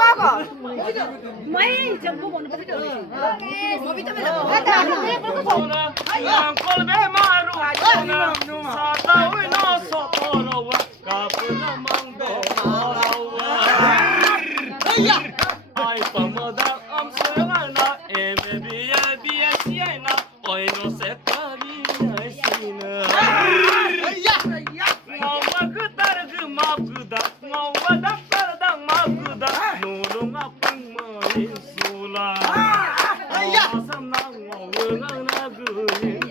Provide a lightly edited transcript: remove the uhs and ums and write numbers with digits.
ako. May jambu mo na pa dito. Mabita mo na. Ata, Ang kolbe maru sa tawi no soporo kapula mangdo marawa ay pamada am soyana biya biya siena oi no se kari ai sina ngawa kutar gumaguda ngawa dakar dang maguda nulung apung main sula asam nang ngawa nang naguin